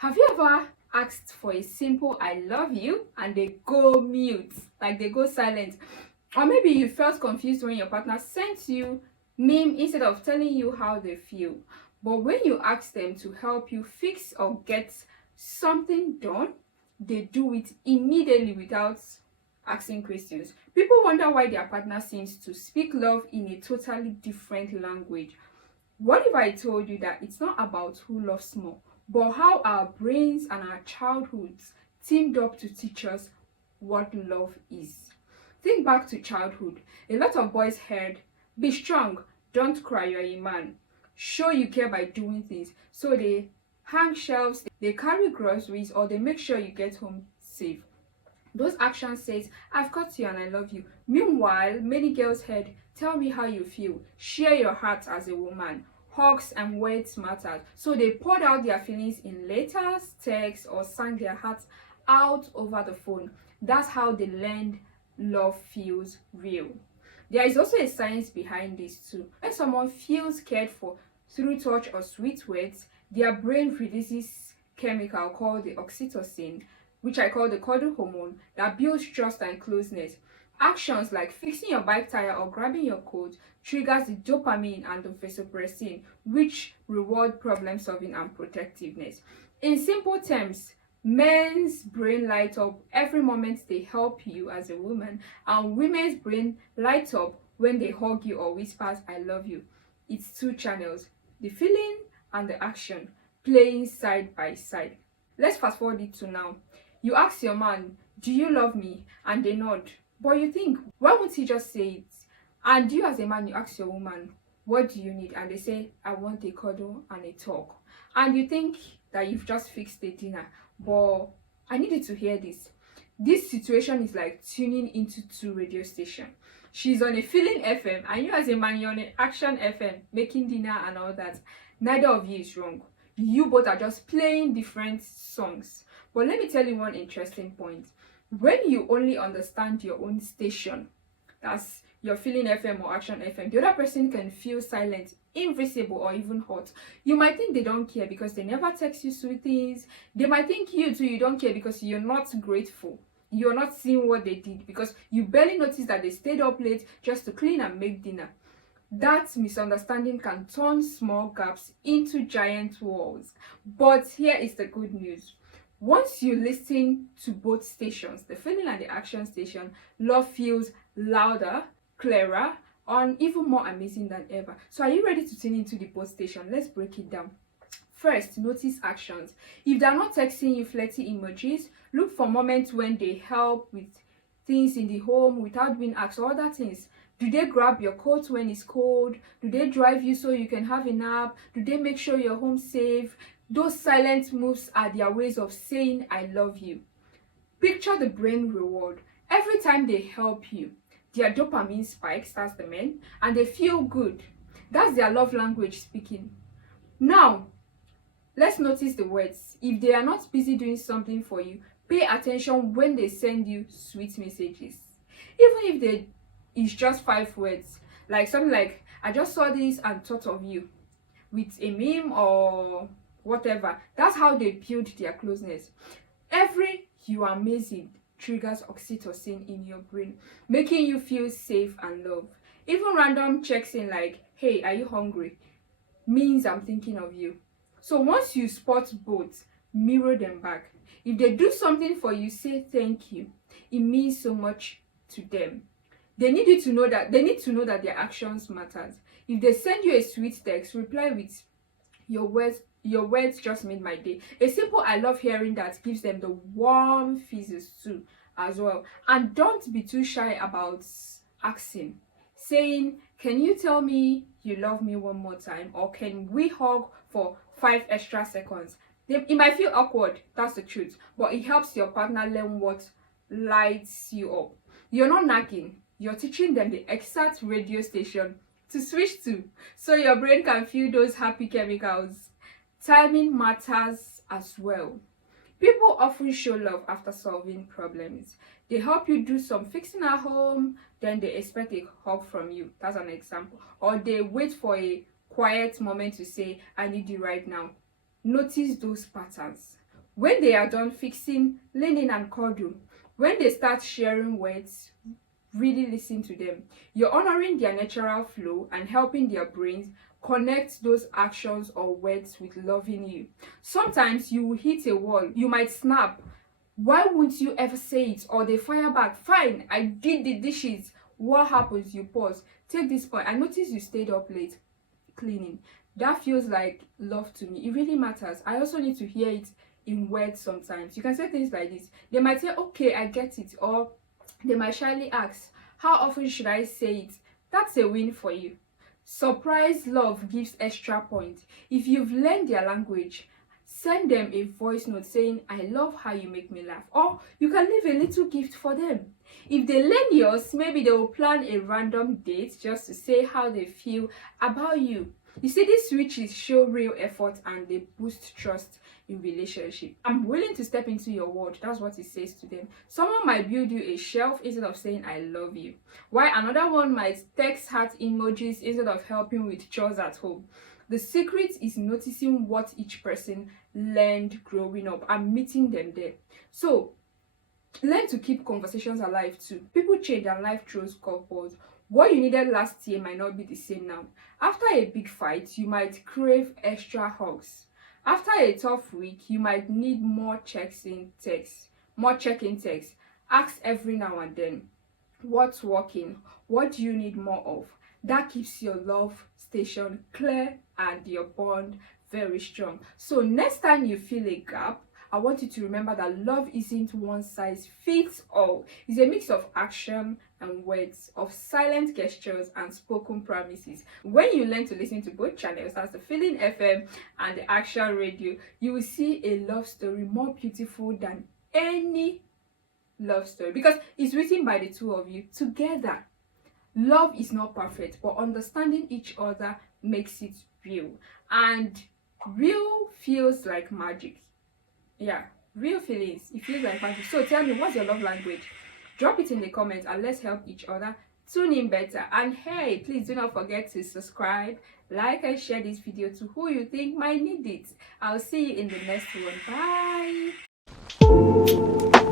Have you ever asked for a simple I love you and they go mute, like they go silent? Or maybe you felt confused when your partner sent you meme instead of telling you how they feel. But when you ask them to help you fix or get something done, they do it immediately without asking questions. People wonder why their partner seems to speak love in a totally different language. What if I told you that it's not about who loves more, but how our brains and our childhoods teamed up to teach us what love is? Think back to childhood. A lot of boys heard, be strong, don't cry, you're a man. Show you care by doing things. So they hang shelves, they carry groceries, or they make sure you get home safe. Those actions says, I've got you and I love you. Meanwhile, many girls heard, tell me how you feel. Share your heart as a woman. Hugs and words matter. So they poured out their feelings in letters, texts, or sang their hearts out over the phone. That's how they learned love feels real. There is also a science behind this too. When someone feels cared for through touch or sweet words, their brain releases chemical called the oxytocin, which I call the cuddle hormone, that builds trust and closeness. Actions like fixing your bike tire or grabbing your coat triggers the dopamine and the vasopressin, which reward problem solving and protectiveness. In simple terms, men's brain light up every moment they help you as a woman, and women's brain light up when they hug you or whispers I love you. It's two channels, the feeling and the action, playing side by side. Let's fast forward it to now. You ask your man, do you love me? And they nod. But you think, why won't he just say it? And you as a man, you ask your woman, what do you need? And they say, I want a cuddle and a talk. And you think that you've just fixed the dinner. But I needed to hear this. This situation is like tuning into two radio stations. She's on a feeling FM, and you as a man, you're on an action FM, making dinner and all that. Neither of you is wrong. You both are just playing different songs. But let me tell you one interesting point. When you only understand your own station, that's your feeling FM or action FM, the other person can feel silent, invisible, or even hot. You might think they don't care because they never text you sweet things. They might think you too, you don't care because you're not grateful. You're not seeing what they did because you barely noticed that they stayed up late just to clean and make dinner. That misunderstanding can turn small gaps into giant walls. But here is the good news. Once you listen to both stations, the feeling and the action station, love feels louder, clearer, and even more amazing than ever. So are you ready to tune into the both station? Let's break it down. First, notice actions. If they're not texting you flirty emojis, look for moments when they help with things in the home without being asked, or other things. Do they grab your coat when it's cold? Do they drive you so you can have a nap? Do they make sure you're home safe? Those silent moves are their ways of saying I love you. Picture the brain reward. Every time they help you, their dopamine spikes, that's the men, and they feel good. That's their love language speaking. Now, let's notice the words. If they are not busy doing something for you, pay attention when they send you sweet messages. Even if it's just 5 words, like something like, I just saw this and thought of you, with a meme or whatever. That's how they build their closeness. Every you are amazing triggers oxytocin in your brain, making you feel safe and loved. Even random checks in like, hey, are you hungry? Means I'm thinking of you. So once you spot both, mirror them back. If they do something for you, say thank you. It means so much to them. They need to know that their actions matters. If they send you a sweet text, reply with your words just made my day. A simple I love hearing that gives them the warm fizzes too as well. And don't be too shy about asking. Saying, can you tell me you love me one more time? Or can we hug for 5 extra seconds? It might feel awkward, that's the truth. But it helps your partner learn what lights you up. You're not nagging. You're teaching them the exact radio station to switch to, so your brain can feel those happy chemicals. Timing matters as well. People often show love after solving problems. They help you do some fixing at home, then they expect a hug from you. That's an example. Or they wait for a quiet moment to say, I need you right now. Notice those patterns. When they are done fixing, lean in and cuddle. When they start sharing words, really listen to them. You're honoring their natural flow and helping their brains connect those actions or words with loving you. Sometimes you will hit a wall. You might snap. Why won't you ever say it? Or they fire back. Fine, I did the dishes. What happens? You pause. Take this point. I noticed you stayed up late cleaning. That feels like love to me. It really matters. I also need to hear it in words sometimes. You can say things like this. They might say, okay, I get it. Or they might shyly ask, how often should I say it? That's a win for you. Surprise love gives extra points. If you've learned their language, send them a voice note saying, I love how you make me laugh. Or you can leave a little gift for them. If they learn yours, maybe they will plan a random date just to say how they feel about you. You see, these switches show real effort and they boost trust in relationship. I'm willing to step into your world. That's what it says to them. Someone might build you a shelf instead of saying I love you, while another one might text heart emojis instead of helping with chores at home. The secret is noticing what each person learned growing up and meeting them there. So learn to keep conversations alive too. People change and life throws curveballs. What you needed last year might not be the same now. After a big fight, you might crave extra hugs. After a tough week, you might need more check-in texts. Ask every now and then, what's working? What do you need more of? That keeps your love station clear and your bond very strong. So next time you feel a gap, I want you to remember that love isn't one size fits all. It's a mix of action and words, of silent gestures and spoken promises. When you learn to listen to both channels, that's the Feeling FM and the Action Radio, you will see a love story more beautiful than any love story because it's written by the two of you together. Love is not perfect, but understanding each other makes it real. And real feels like magic. Yeah, real feelings. It feels like magic. So tell me, what's your love language? Drop it in the comments and let's help each other tune in better. And hey, please do not forget to subscribe, like and share this video to who you think might need it. I'll see you in the next one. Bye.